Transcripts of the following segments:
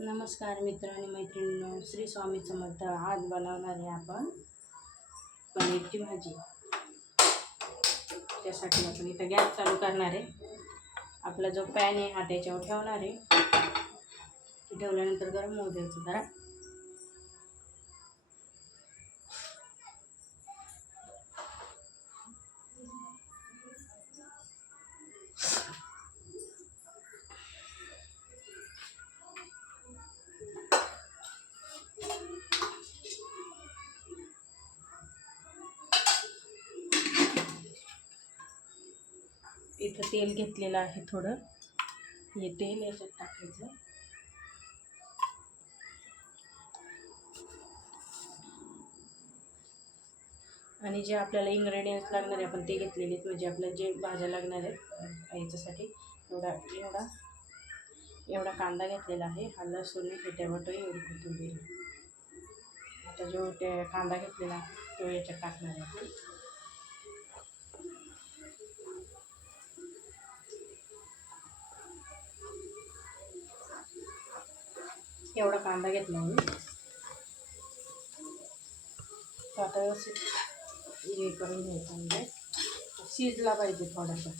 नमस्कार मित्र आणि मैत्रिणींनो श्री स्वामी समर्थ. आज बनवणार आहे आपण पनीरची भाजी. त्यासाठी आपण इथं गॅस चालू करणार आहे. आपला जो पॅन आहे हा त्याच्यावर ठेवणार आहे. ठेवल्यानंतर गरम होऊ द्यायचं जरा. इथं तेल घेतलेलं आहे थोडं. हे तेल याच्यात टाकायचं. आणि जे आपल्याला इन्ग्रेडियंट्स लागणार आहे आपण ते घेतलेले आहेत म्हणजे आपल्या जे भाज्या लागणार आहेत याच्यासाठी एवढा एवढा एवढा कांदा घेतलेला आहे. हा लसूण हे टमॅटो एवढी कोथिंबीर. आता जो ते कांदा घेतलेला आहे तो याच्यात टाकणार आहे एवढा कांदा घेतला मी आता व्यवस्थित हे करून घ्यायचा म्हणजे शिजला पाहिजे थोडासा.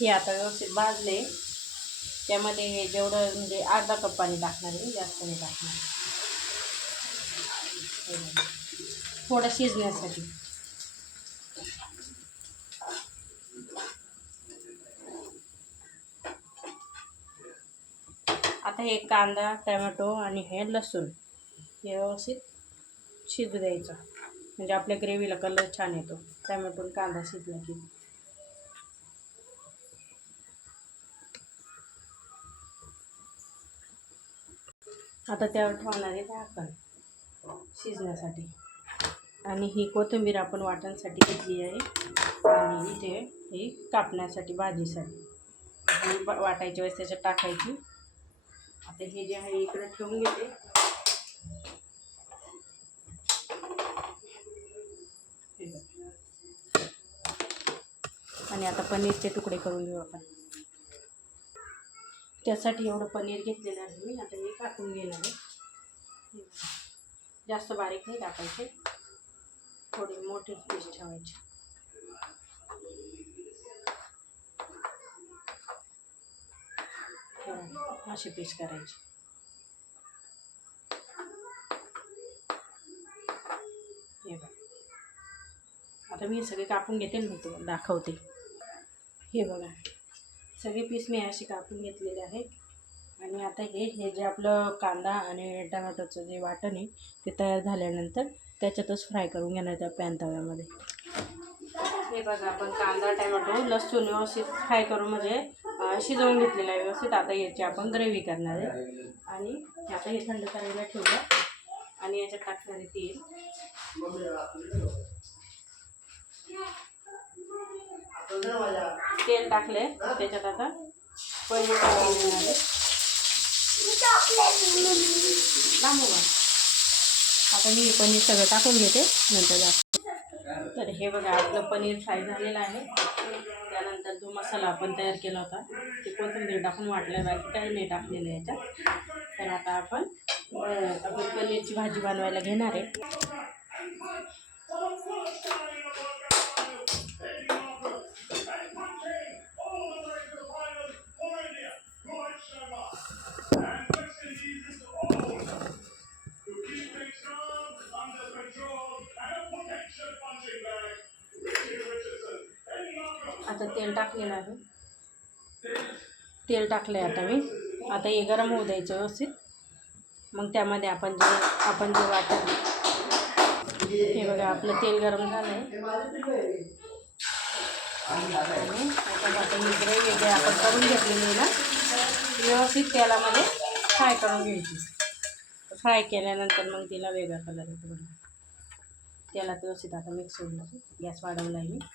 हे आता व्यवस्थित भाजले. त्यामध्ये हे जेवढं म्हणजे अर्धा कप पाणी टाकणार आहे जास्त नाही टाकणार. थोडं शिजण्यासाठी. आता हे कांदा टमॅटो आणि हे लसूण हे व्यवस्थित शिजू द्यायचं. म्हणजे आपल्या ग्रेव्हीला कलर छान येतो. टमॅटो कांदा शिजला की. आता त्यावर ठेवणार आहे झाकण शिजण्यासाठी. आणि ही कोथिंबीर आपण वाटणसाठी घेतली आहे. आणि इथे ही कापण्यासाठी भाजीसाठी. ही वाटायच्या वेळेस त्याच्यात टाकायची. आता हे जे आहे इकडे ठेवून घेते. आणि आता पनीरचे तुकडे करून घेऊ आपण. एवढं पनीर घेतलेलं आहे मी. आता हे कापून घेणार जास्त बारीक नाही टाकायचे. थोडे मोठे पीस ठेवायचे. पीस बघा. आता मी सगळे कापून घेते मी तुम्हाला दाखवते सगळे पीस मी असे कापून घेतलेले आहेत. आणि आता हे हे जे आपलं कांदा आणि टमॅटोचं जे वाटण आहे ते तयार झाल्यानंतर त्याच्यातच फ्राय करून घेणार त्या पॅन तव्यामध्ये. हे बघा आपण कांदा टमॅटो लसूण व्यवस्थित फ्राय करून म्हणजे शिजवून घेतलेलं आहे व्यवस्थित. आता याची आपण ग्रेव्ही करणार आहे. आणि आता हे थंड करायला ठेवलं आणि याच्यात टाकणार आहे तेल. तेल टाकले त्याच्यात आता. पनीर लांब आता मी पनीर सगळं टाकून घेते नंतर जास्त तर हे बघा आपलं पनीर फ्राय झालेलं आहे. त्यानंतर जो मसाला आपण तयार केला होता ते कोथिंबीर टाकून वाटलं बाकी काही नाही टाकलेलं याच्यात. तर आता आपण आपण पनीरची भाजी बनवायला घेणार आहे. तेल टाकलेलं आहे. तेल टाकलं आहे आता मी. आता हे गरम होऊ द्यायचं व्यवस्थित. मग त्यामध्ये आपण जे आपण जे वाटण हे बघा आपलं तेल गरम झालं आहे आणि आता आता मित्र वेगळे आपण करून घेतलेली ना व्यवस्थित तेलामध्ये फ्राय करून घ्यायची. फ्राय केल्यानंतर मग तिला वेगळा कलर येतो बघा. तेलात व्यवस्थित आता मिक्स होऊन गॅस वाढवला आहे मी हे बघा.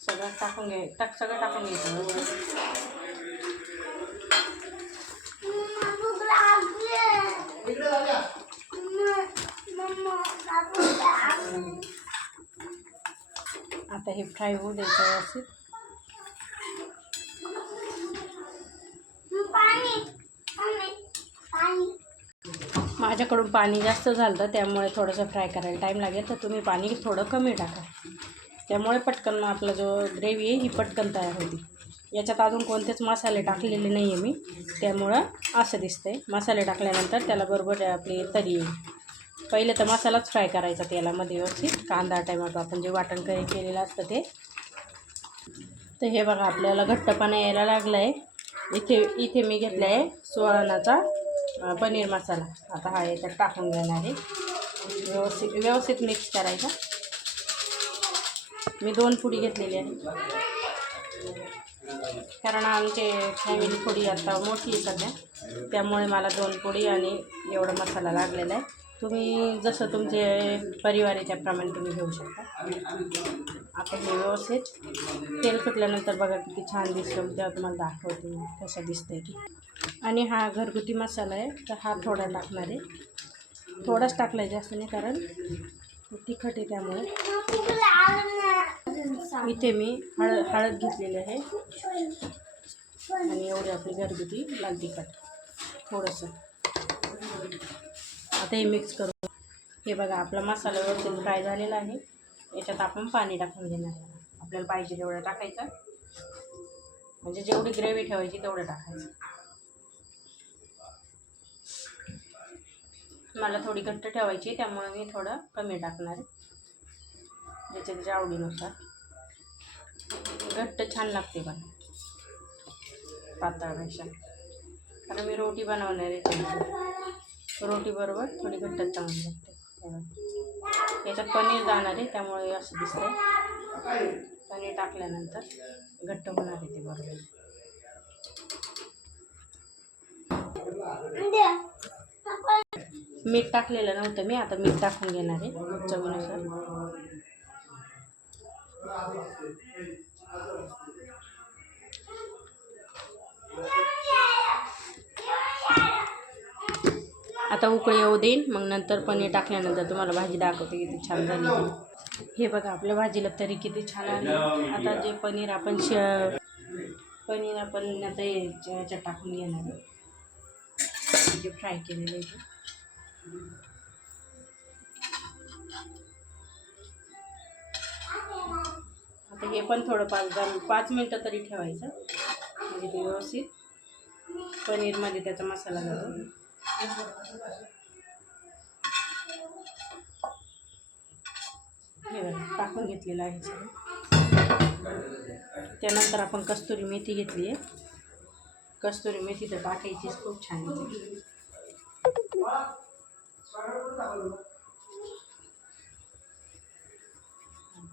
सगळं टाकून घ्याय टाक सगळं टाकून घ्यायचं आता हे फ्राय होऊ द्यायचं व्यवस्थित. माझ्याकडून पाणी जास्त झालं तर त्यामुळे थोडंसं फ्राय करायला टाईम लागेल. तर तुम्ही पाणी थोडं कमी टाका. त्यामुळे पटकन आपला जो ग्रेव्ही आहे ही पटकन तयार होती. याच्यात अजून कोणतेच मसाले टाकलेले नाही आहे मी. त्यामुळं असं दिसतंय. मसाले टाकल्यानंतर त्याला बरोबर आपली तरी येईल. पहिले तर मसालाच फ्राय करायचा तेलामध्ये व्यवस्थित. कांदा टमॅटो आपण जे वाटण काही केलेलं असतं ते. तर हे बघा आपल्याला घट्टपणा यायला लागला आहे इथे इथे मी घेतला आहे सुहानाचा पनीर मसाला. आता हा याच्यात टाकून घेणार आहे. व्यवस्थित व्यवस्थित मिक्स करायचा. मी दोन पुडी घेतलेली आहे कारण आमचे फॅमिली पुडी आता मोठी आहे सध्या. त्यामुळे मला दोन पुडी आणि एवढा मसाला लागलेला आहे. तुम्ही जसं तुमचे परिवाराच्या प्रमाणे तुम्ही घेऊ शकता. आता हे व्यवस्थित तेल फुटल्यानंतर बघा किती छान दिसतं. तेव्हा तुम्हाला दाखवते कसं दिसतंय की आणि हा घरगुती मसाला आहे तर हा थोडा टाकणार आहे. थोडाच टाकला आहे जास्त नाही कारण तिखट आहे त्यामुळे. इथे मी हळद हळद घेतलेली आहे. आणि एवढी आपली घरगुती लाल तिखट. थोडंसं. आता हे मिक्स करू. हे बघा आपला मसाला व्यवस्थित फ्राय झालेला आहे. याच्यात आपण पाणी टाकून घेणार आहे. आपल्याला पाहिजे तेवढं टाकायचं. म्हणजे जेवढी ग्रेव्ही ठेवायची तेवढं टाकायचं. मला थोडी घट्ट ठेवायची आहे, त्यामुळे मी थोडं कमी टाकणार आहे. ज्याच्या त्याच्या आवडीनुसार. घट्ट छान लागते पण. पातळपेक्षा कारण मी रोटी बनवणार आहे रोटी बरोबर थोडी घट्ट चांगली लागते. याच्यात पनीर जाणार आहे त्यामुळे असं दिसतंय. पनीर टाकल्यानंतर घट्ट होणार आहे ते बरोबर. मीठ टाकलेलं नव्हतं मी आता मीठ टाकून घेणार आहे चवीनुसार. आता उकळी येऊ देईन मग नंतर पनीर टाकल्यानंतर तुम्हाला भाजी दाखवते किती छान झाली हे बघा आपल्या भाजीला तरी किती छान आली. आता जे पनीर आपण श पनीर आपण आता याच्या याच्यात टाकून घेणार जे फ्राय केलेलं आहे. आता हे पण थोडं पाच दहा पाच मिनटं तरी ठेवायचं. म्हणजे ते व्यवस्थित. पनीरमध्ये त्याचा मसाला जातो. हे टाकून घेतलेलं आहे सगळं. त्यानंतर आपण कस्तुरी मेथी घेतली आहे. कस्तुरी मेथी तर टाकायचीच खूप छान येते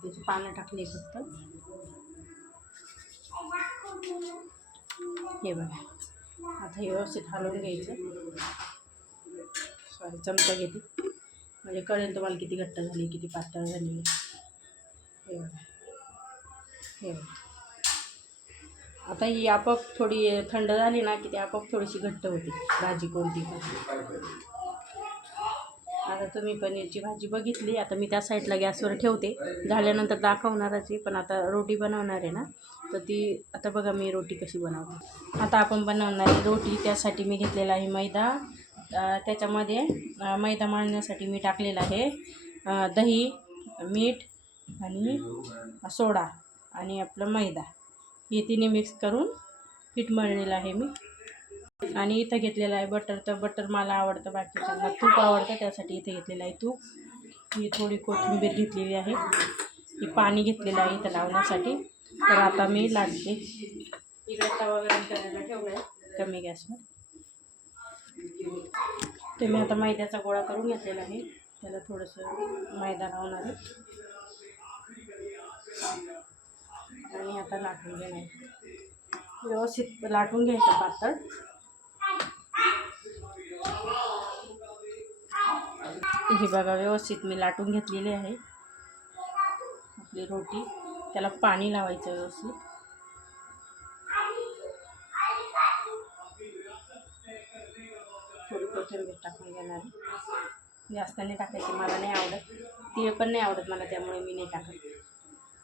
त्याची पानं टाकली फक्त. हे बघा. आता हे व्यवस्थित हलवून घ्यायचं. सॉरी चमचा घेते. म्हणजे कळेल तुम्हाला किती घट्ट झाली किती पातळ झाली. हे बघा. हे बघा. आता ही आपोआप थोडी थंड झाली ना की ती आपोआप थोडीशी घट्ट होती. भाजी कोणती पण. आता तुम्ही पनीरची भाजी बघितली. आता मी त्या साईडला गॅसवर ठेवते. झाल्यानंतर दाखवणारच आहे पण आता रोटी बनवणार आहे ना तर ती आता बघा मी रोटी कशी बनवते. आता आपण बनवणार आहे रोटी. त्यासाठी मी घेतलेला आहे मैदा. त्याच्यामध्ये मैदा मळण्यासाठी मी टाकलेला आहे दही मीठ आणि सोडा आणि आपलं मैदा. हे तिन्ही मिक्स करून पीठ मळलेलं आहे मी. आणि इथं घेतलेलं आहे बटर तर बटर मला आवडतं बाकीच्या तूप आवडतं त्यासाठी इथे घेतलेलं आहे तूप. ही थोडी कोथिंबीर घेतलेली आहे. ही पाणी घेतलेलं आहे इथं लावण्यासाठी. तर आता मी लाटते. इकडे तवा गरम करायला ठेवला आहे कमी गॅसवर. ते मी आता मैद्याचा गोळा करून घेतलेला आहे. त्याला थोडंसं मैदा लावणार आहे आणि आता लाटून घेणार आहे. व्यवस्थित लाटून घ्यायचं पातळ. ही बघा व्यवस्थित मी लाटून घेतलेली आहे. आपली रोटी. त्याला पाणी लावायचं व्यवस्थित. थोडी कोथिंबीर टाकून घेणार जास्त नाही टाकायची मला नाही आवडत. तिळ पण नाही आवडत मला त्यामुळे मी नाही टाकत.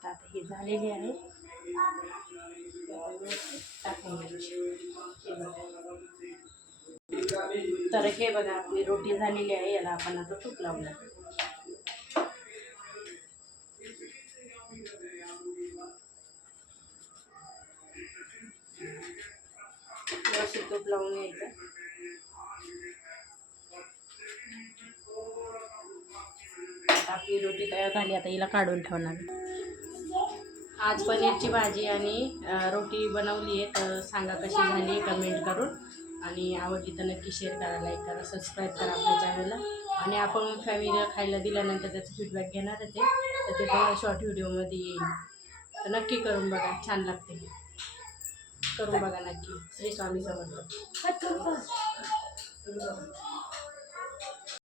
आता ही झालेली आहे. टाकून घ्यायची. तर हे बघा आपली रोटी झालेली आहे याला आपण आता तूप लावणार व्यवस्थित तूप लावून घ्यायचं. आपली रोटी तयार झाली आता हिला काढून ठेवणार. आज पनीरची भाजी आणि रोटी बनवली आहे तर सांगा कशी झाली कमेंट करून. आणि आवडली तर नक्की शेअर करा लाईक करा सबस्क्राईब करा आपल्या चॅनलला आणि आपण फॅमिलीला खायला दिल्यानंतर त्याचं फीडबॅक घेणार आहे तर ते पण शॉर्ट व्हिडिओमध्ये येईल. तर नक्की करून बघा छान लागते. करून बघा नक्की. श्री स्वामी समर्थ.